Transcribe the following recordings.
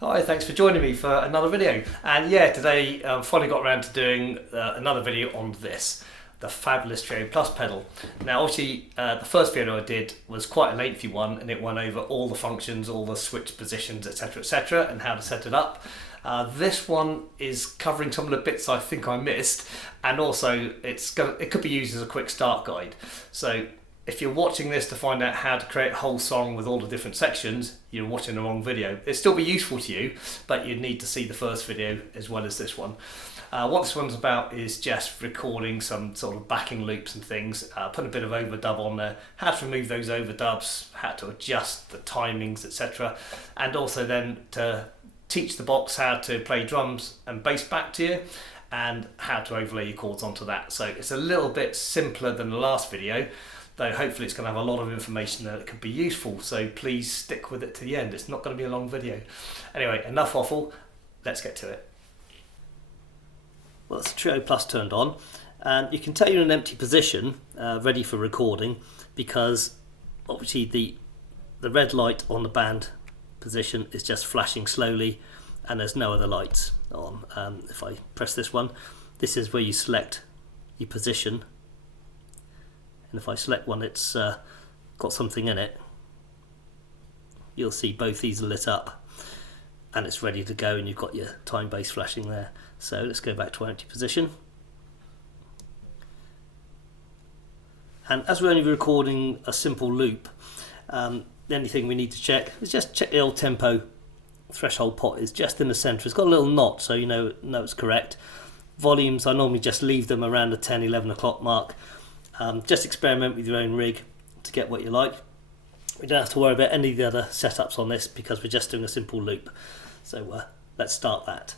Hi, thanks for joining me for another video. And yeah, today finally got around to doing another video on this, the fabulous Trio Plus pedal. Now obviously the first video I did was quite a lengthy one and it went over all the functions, all the switch positions, etc, and how to set it up. This one is covering some of the bits I think I missed, and also it could be used as a quick start guide. So if you're watching this to find out how to create a whole song with all the different sections, you're watching the wrong video. It'll still be useful to you, but you need to see the first video as well as this one. What this one's about is just recording some sort of backing loops and things, putting a bit of overdub on there, how to remove those overdubs, how to adjust the timings, etc. And also then to teach the box how to play drums and bass back to you, and how to overlay your chords onto that. So it's a little bit simpler than the last video, though hopefully it's going to have a lot of information that could be useful, so please stick with it to the end. It's not going to be a long video. Anyway, enough waffle, let's get to it. Well, that's the Trio Plus turned on, and you can tell you're in an empty position, ready for recording, because obviously the red light on the band position is just flashing slowly, and there's no other lights on. If I press this one, this is where you select your position. And if I select one that's got something in it, you'll see both these are lit up and it's ready to go, and you've got your time base flashing there. So let's go back to our empty position. And as we're only recording a simple loop, the only thing we need to check is just check the old tempo threshold pot is just in the center. It's got a little knot, so you know it's correct. Volumes, I normally just leave them around the 10-11 o'clock mark. Just experiment with your own rig to get what you like. We don't have to worry about any of the other setups on this because we're just doing a simple loop. So let's start that.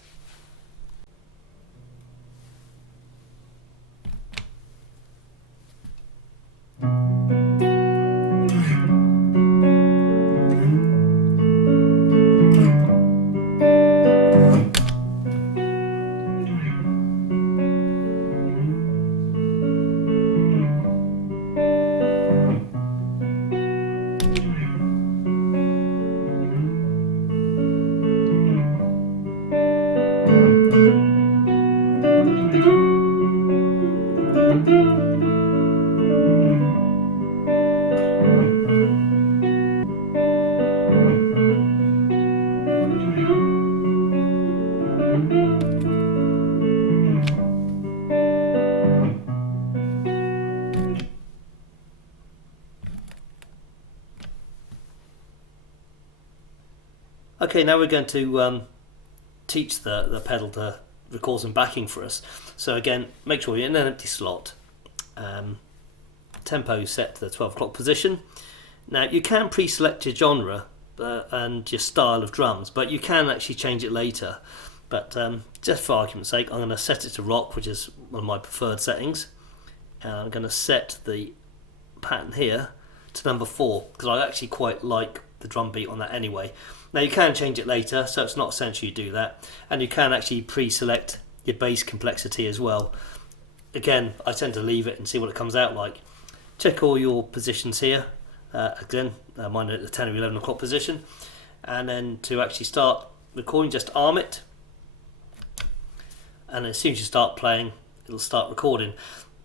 Okay, now we're going to teach the pedal to record some backing for us. So again, make sure you're in an empty slot. Tempo set to the 12 o'clock position. Now you can pre-select your genre and your style of drums, but you can actually change it later. But just for argument's sake, I'm going to set it to rock, which is one of my preferred settings. And I'm going to set the pattern here to number 4, because I actually quite like the drum beat on that anyway. Now you can change it later, so it's not essential you do that, and you can actually pre-select your bass complexity as well. Again, I tend to leave it and see what it comes out like. Check all your positions here. Again, mine are at the 10 or 11 o'clock position, and then to actually start recording, just arm it, and as soon as you start playing, it'll start recording.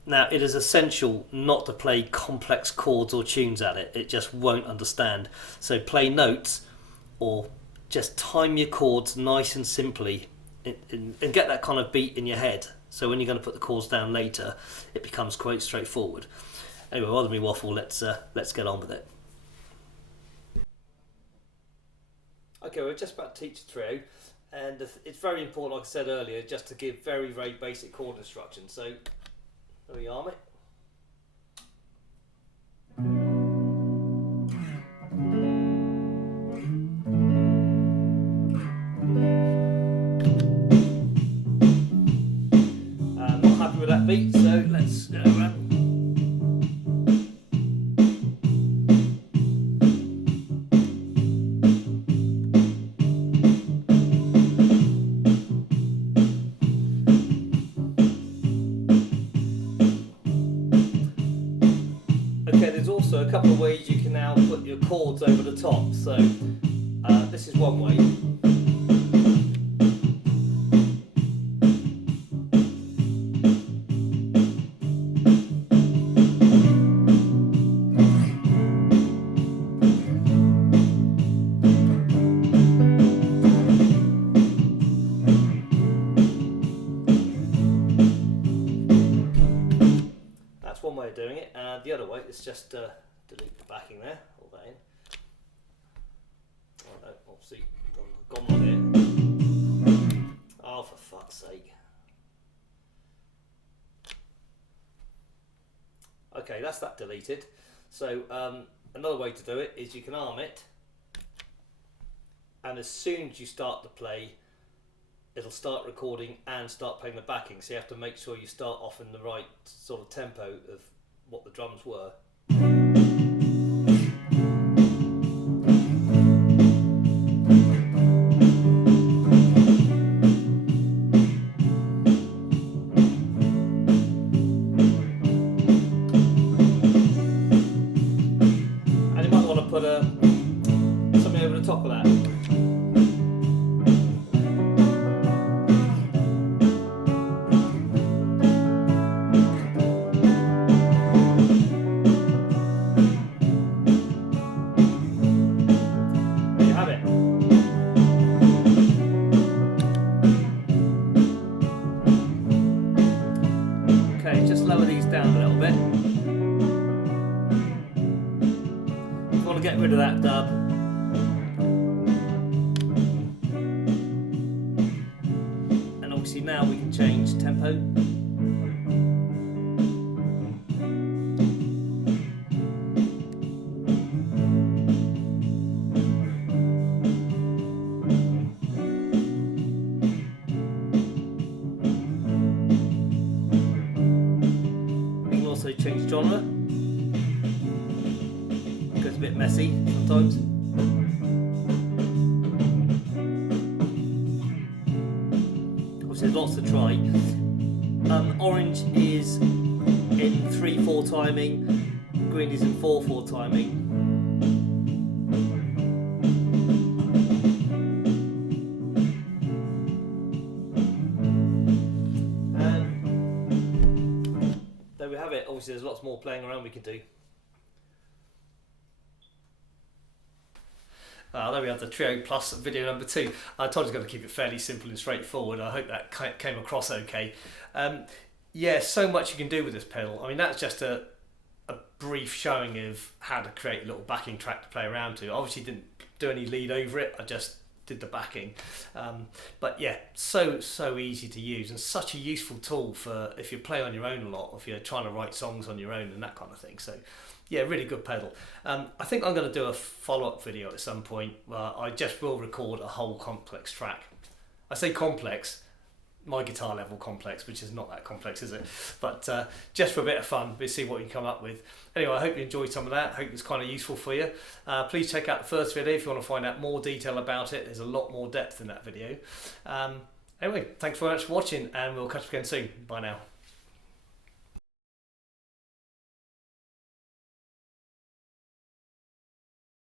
Now, it is essential not to play complex chords or tunes at it. It just won't understand. So play notes, or just time your chords nice and simply and get that kind of beat in your head. So when you're going to put the chords down later, it becomes quite straightforward. Anyway, rather than me waffle, let's get on with it. Okay, we're just about to teach the trio, and it's very important, like I said earlier, just to give very, very basic chord instructions. So let me arm it. I'm not happy with that beat, so let's go around. Okay, there's also a couple of ways you can now put your chords over the top. So this is one way. just delete the backing there, all that in. Oh no, obviously gone on here. Oh, for fuck's sake. Okay, that's that deleted. So another way to do it is you can arm it, and as soon as you start to play, it'll start recording and start playing the backing. So you have to make sure you start off in the right sort of tempo of what the drums were. And you might want to put something over the top of that. Okay, just lower these down a little bit. If you want to get rid of that dub, and obviously now we can change tempo. Also change genre. It goes a bit messy sometimes. Obviously there's lots to try. Orange is in 3/4 timing, green is in 4/4 timing. There we have it. Obviously there's lots more playing around we can do. There we have the Trio Plus video number 2. I told you I was going to keep it fairly simple and straightforward. I hope that came across okay. Yeah, so much you can do with this pedal. I mean, that's just a brief showing of how to create a little backing track to play around to. I obviously didn't do any lead over it, I just did the backing. But yeah, so easy to use and such a useful tool for if you play on your own a lot, or if you're trying to write songs on your own and that kind of thing. So yeah, really good pedal. I think I'm going to do a follow-up video at some point where I just will record a whole complex track. I say complex, my guitar level complex, which is not that complex, is it? But just for a bit of fun, we'll see what we can come up with. Anyway, I hope you enjoyed some of that. I hope it's kind of useful for you. Please check out the first video if you want to find out more detail about it. There's a lot more depth in that video. Anyway, thanks very much for watching, and we'll catch up again soon. Bye now.